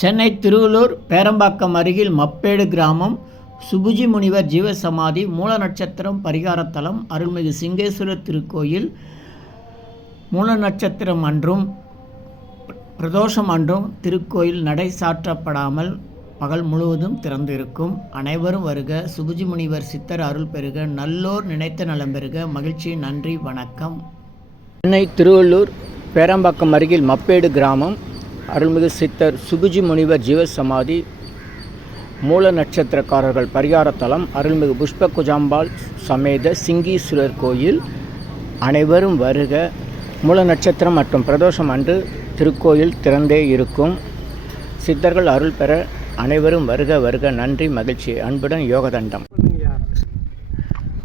சென்னை திருவள்ளூர் பேரம்பாக்கம் அருகில் மப்பேடு கிராமம் சுபுஜி முனிவர் ஜீவசமாதி மூல நட்சத்திரம் பரிகாரத்தலம் அருள்மிகு சிங்கேஸ்வரர் திருக்கோயில் மூல நட்சத்திரம் அன்றும் பிரதோஷம் அன்றும் திருக்கோயில் நடை சாற்றப்படாமல் பகல் முழுவதும் திறந்திருக்கும். அனைவரும் வருக. சுபுஜி முனிவர் சித்தர் அருள் பெறுக நல்லோர் நினைத்த நலம் பெறுக மகிழ்ச்சி நன்றி வணக்கம். சென்னை திருவள்ளூர் பேரம்பாக்கம் அருகில் மப்பேடு கிராமம் அருள்மிகு சித்தர் சுபிஜி முனிவர் ஜீவசமாதி மூல நட்சத்திரக்காரர்கள் பரிகாரத்தலம் அருள்மிகு புஷ்ப குஜாம்பாள் சமேத சிங்கீஸ்வரர் கோயில். அனைவரும் வருக. மூல நட்சத்திரம் மற்றும் பிரதோஷம் அன்று திருக்கோயில் திறந்தே இருக்கும். சித்தர்கள் அருள் பெற அனைவரும் வருக வருக. நன்றி மகிழ்ச்சி. அன்புடன் யோகதண்டம்.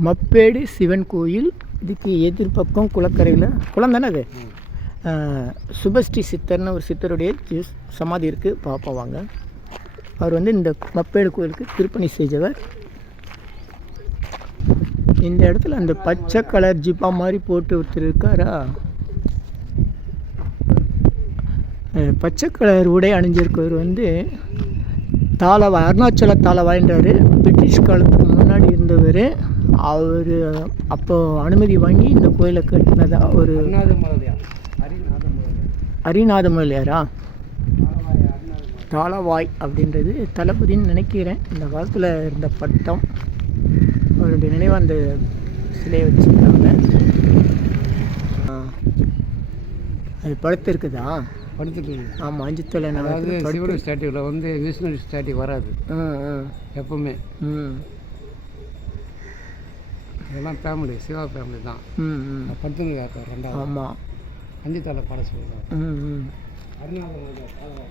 மப்பேடு சிவன் கோயில். இதுக்கு எதிர்பக்கம் குளக்கரையில் குளம் தானே அது? சுபஸ்ரீ சித்தர்னு ஒரு சித்தருடைய சமாதி இருக்குது பார்ப்போம் வாங்க. அவர் வந்து இந்த மப்பேடு கோயிலுக்கு திருப்பணி செய்தவர். இந்த இடத்துல அந்த பச்சை கலர் ஜிப்பா மாதிரி போட்டு ஒருத்தர் இருக்காரா? பச்சை கலர் உடை அணிஞ்சிருக்கவர் வந்து தாளவாய் அருணாச்சல தாளவாயின்றார் பிரிட்டிஷ் காலத்துக்கு முன்னாடி இருந்தவர். அவர் அப்போ அனுமதி வாங்கி இந்த கோயிலை கட்டினதா ஒரு ஹரிநாத முதலியாரா தாளவாய் அப்படின்றது தளபதின்னு நினைக்கிறேன். இந்த காலத்தில் இருந்த பட்டம் அவருடைய நினைவு அந்த சிலையை வச்சுருக்காங்க. அது படுத்து இருக்குதா படுத்துட்டு ஆமாம் அஞ்சு தலை அதாவது சிவன் ஸ்டாட்டியூவில் வந்து விஷ்ணு ஸ்டாட்டி வராது. எப்பவுமே. ம். இதெல்லாம் ஃபேமிலி சிவா ஃபேமிலி தான். இருக்கார் ரெண்டாவது. ஆமாம் அஞ்சு தலை பட அருணாச்சலம்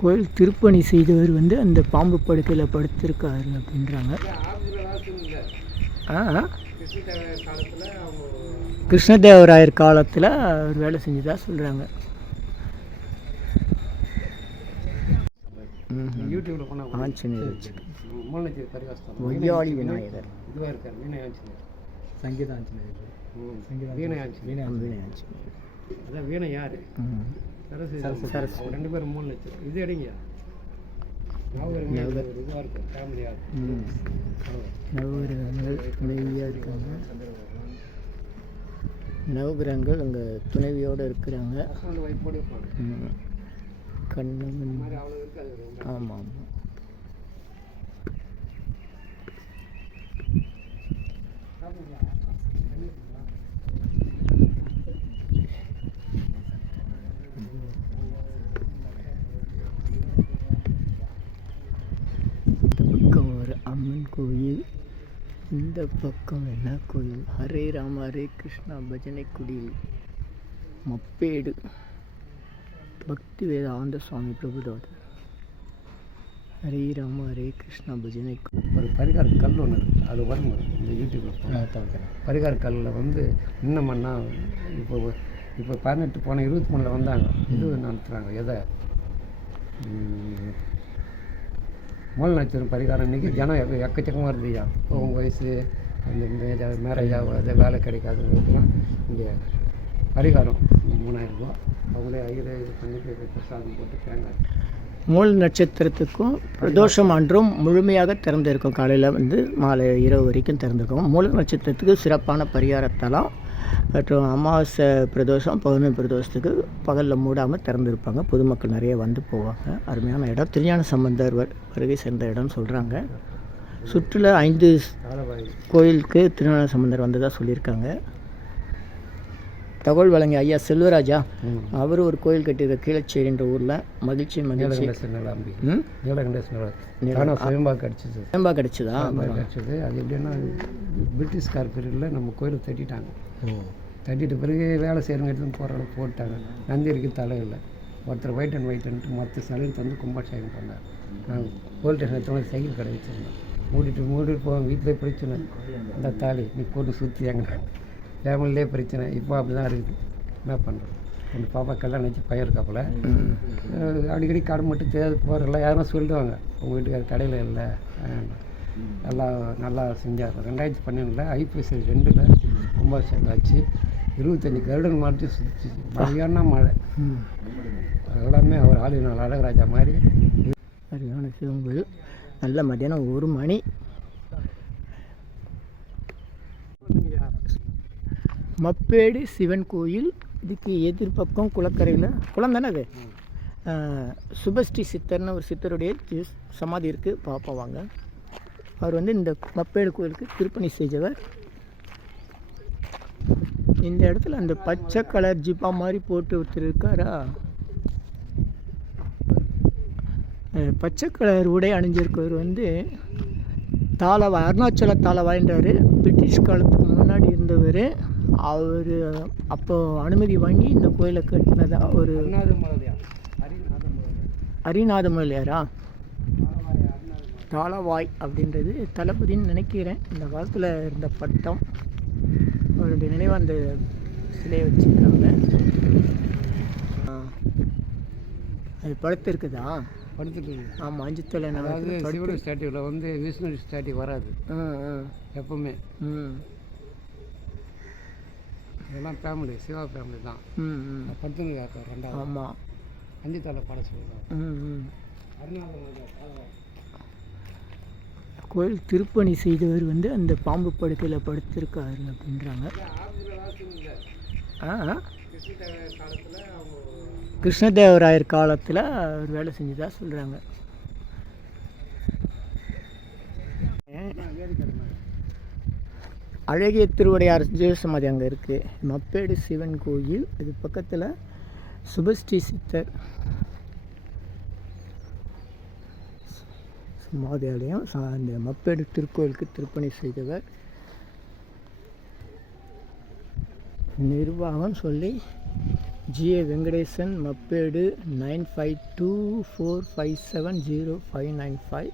கோயில் திருப்பணி செய்தவர் வந்து அந்த பாம்பு படுக்கையில் படுத்திருக்காரு அப்படின்றாங்க. கிருஷ்ணதேவராயர் காலத்தில் அவர் வேலை செஞ்சதா சொல்கிறாங்க வச்சு விநாயகர். இதுவாக இருக்கார் ஆஞ்சநேயர். சங்கீத ஆஞ்சநேயர் ம் வீணை ஆஞ்சநேயர் வீணை ஆஞ்சநேயர் அதான் வீணை யார்? சரஸ்வதி. அவங்க ரெண்டு பேரும் மூணு லட்சம். இது எடுங்க. இதுவாக இருக்கும் ஃபேமிலியாக இருக்காங்க. நவகிரகங்கள் அங்கே துணைவியோடு இருக்கிறாங்க. கண்ணன் ஆமாம் ஆமாம் இந்த இந்த பக்கம் என்ன கோயில்? ஹரே ராம ஹரே கிருஷ்ணா பஜனை குடில் மப்பேடு. பக்தி வேதாந்த சுவாமி பிரபுதோட. ஹரே ராம ஹரே கிருஷ்ணா பஜனை ஒரு பரிகார கல் ஒன்று இருக்குது அது வரும் இந்த யூடியூப்பில் தவிர்க்கிறேன். பரிகார கல்லில் வந்து இன்னமன்னா இப்போ இப்போ பதினெட்டு போன இருபத்தி மூணில் வந்தாங்க. இது நடத்துகிறாங்க எதை? மூல நட்சத்திரம் பரிகாரம் இன்னைக்கு ஜனம் எக்கச்சக்கமாக இருந்துயா இப்போ உங்கள் வயசு அந்த மேரேஜ் ஆகாது வேலை கிடைக்காதுங்கிறதுலாம் இங்கே பரிகாரம். மூணாயிரம் ரூபா. அவங்களே ஐயரை இது பண்ணிட்டு பிரசாதம் போட்டு தேங்காய். மூல நட்சத்திரத்துக்கும் பிரதோஷம் அன்றும் முழுமையாக திறந்திருக்கும். காலையில் வந்து மாலை இரவு வரைக்கும் திறந்திருக்கும். மூல நட்சத்திரத்துக்கு சிறப்பான பரிகாரத்தலம் மற்றும் அமாவாசை பிரதோஷம் பௌர்ணமி பிரதோஷத்துக்கு பகலில் மூடாமல் திறந்துருப்பாங்க. பொதுமக்கள் நிறைய வந்து போவாங்க. அருமையான இடம். திருஞான சம்பந்தர் வருகை சேர்ந்த இடம்னு சொல்கிறாங்க சுற்றுலா ஐந்து கோயிலுக்கு திருஞான சம்பந்தர் வந்ததாக சொல்லியிருக்காங்க. தகவல் வழங்கிய ஐயா செல்வராஜா அவர் ஒரு கோயில் கட்டியிருக்க கீழச்சேரின்ற ஊரில். மகிழ்ச்சி மகிழ்ச்சி. சுயம்பாக கிடச்சிது. கிடச்சிதா? கிடச்சிது. அது எப்படின்னா பிரிட்டிஷ்கார் பீரியடில் நம்ம கோயிலை தட்டிட்டாங்க. தட்டிட்ட பிறகு வேலை செய்கிறவங்க எடுத்து போகிற அளவுக்கு போட்டாங்க. நந்திரிக்கு தலை இல்லை. ஒருத்தர் ஒயிட் அண்ட் ஒயிட்ன்ட்டு மற்ற சிலையும் தந்து கும்பாபிஷேகம் பண்ணார். நாங்கள் போலீஸ் ஸ்டேஷன் எடுத்து சைக்கிள் கடை வச்சுருந்தோம். மூடிட்டு மூடிட்டு போவோம் வீட்டிலே பிரச்சனை. இந்த தாலி நீ போட்டு சுற்றி எங்க ஃபேமிலிலே பிரச்சனை. இப்போ அப்படி தான் இருக்குது என்ன பண்ணுறோம் ரெண்டு பாப்பா கல்யாணம் வச்சு பையன் இருக்காப்புல அடிக்கடி கடை மட்டும் தெரியாது போகிறல யாரும் சொல்லுவாங்க உங்கள் வீட்டுக்கார் கடையில் இல்லை. நல்லா நல்லா செஞ்சார். ரெண்டாயிரத்தி பன்னெண்டில் ஐபிஎஸ் ரெண்டில் கும்பாபிஷேகம் ஆச்சு. இருபத்தஞ்சி கருடன் மாற்றி சுற்றி மழையான மழை. எல்லாமே அவர் ஆளினால் அழகராஜா மாதிரி. சரியான சிவன் கோயில். நல்ல மத்தியானம் ஒரு மணி. மப்பேடு சிவன் கோயில். இதுக்கு எதிர்பக்கம் குளக்கரையில் குளம் தானே அது? சுபஸ்ரீ சித்தர்னு ஒரு சித்தருடைய சமாதி இருக்குது பார்ப்போம் வாங்க. அவர் வந்து இந்த மப்பேடு கோயிலுக்கு திருப்பணி செஞ்சவர் இந்த இடத்துல அந்த பச்சை கலர் ஜிப்பா மாதிரி போட்டு ஒருத்தர் இருக்காரா பச்சை கலர் உடை அணிஞ்சிருக்கவர் வந்து தாளவா அருணாச்சல தாளவாயின்றார் பிரிட்டிஷ் காலத்துக்கு முன்னாடி இருந்தவர். அவர் அப்போ அனுமதி வாங்கி இந்த கோயிலை கட்டினதா ஒரு ஹரிநாத முதலியாரா தாளவாய் அப்படின்றது தளபதின்னு நினைக்கிறேன். இந்த காலத்தில் இருந்த பட்டம். அவருடைய நினைவு அந்த சிலையை வச்சுருக்காங்க. அது படுத்து இருக்குதா படுத்துட்டு. ஆமாம் அஞ்சு தலை அதாவது ஸ்டாட்டியூவில் வந்து விஷ்ணு ஸ்டாட்டி வராது. எப்பவுமே. ம். இதெல்லாம் ஃபேமிலி சிவா ஃபேமிலி தான். படுத்துன்னு இருக்காரு ரெண்டாவது. ஆமாம் அஞ்சு தலை பாட சொல்லுவாங்க கோயில் திருப்பணி செய்தவர் வந்து அந்த பாம்பு படுக்கையில் படுத்திருக்காரு அப்படின்றாங்க. கிருஷ்ணதேவராயர் காலத்தில் அவர் வேலை செஞ்சதா சொல்கிறாங்க அழகிய திருவடையார் ஜீவசமாதி அங்கே இருக்குது மப்பேடு சிவன் கோயில். இது பக்கத்தில் சுபஸ்ரீ சித்தர் சமாதியாலயம் அந்த மப்பேடு திருக்கோயிலுக்கு திருப்பணி செய்தவர். நிர்வாகம் சொல்லி GA Venkatesan Mappedu nine five two four five seven zero five nine five.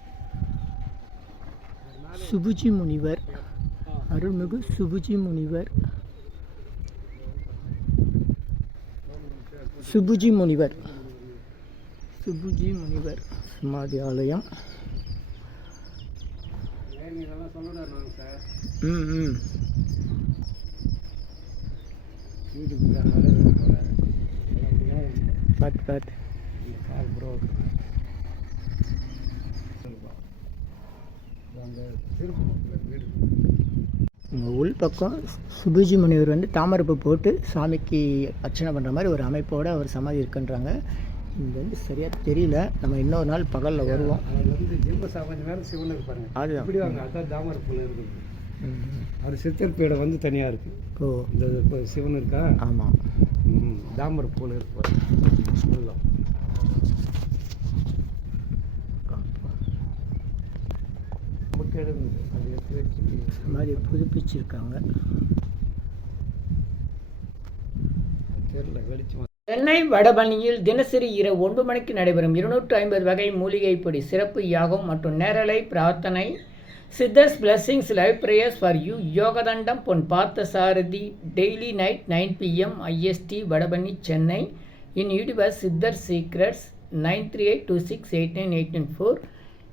Subuji முனிவர். அருள்மிகு சுபுஜி முனிவர். சுபுஜி முனிவர். சுபுஜி முனிவர். சமாதி ஆலயம். இதெல்லாம் ம். ம் பார்த்து பார்த்து திருப்பூர் வீடு. உள் பக்கம் சுபுஜி முனிவர் வந்து தாமரைப்பூ போட்டு சாமிக்கு அர்ச்சனை பண்ணுற மாதிரி ஒரு அமைப்போடு அவர் சமாதி இருக்குன்றாங்க. இது வந்து சரியாக தெரியல. நம்ம இன்னொரு நாள் பகலில் வருவோம். அதுதான். அவர் சித்தர் பீடம் வந்து தனியாக இருக்குது ஓ. இந்த சிவன் இருக்கா? ஆமாம் ம் தாமரப்பூல இருப்பார். கிடந்தது அதை எடுத்து வச்சு மாதிரி புதுப்பிச்சிருக்காங்க. தெரியல வெளிச்சமாக சென்னை வடபழனியில் தினசரி இரவு ஒன்பது மணிக்கு நடைபெறும் இருநூற்று ஐம்பது வகை மூலிகை பொடி சிறப்பு யாகம் மற்றும் நேரலை பிரார்த்தனை. Siddhars blessings live prayers for you யோகதண்டம் Pon Parthasarathi daily night nine PM IST Vadapalani Chennai in யூடிவர்ஸ் Siddhar secrets nine three eight two six eight nine eight nine four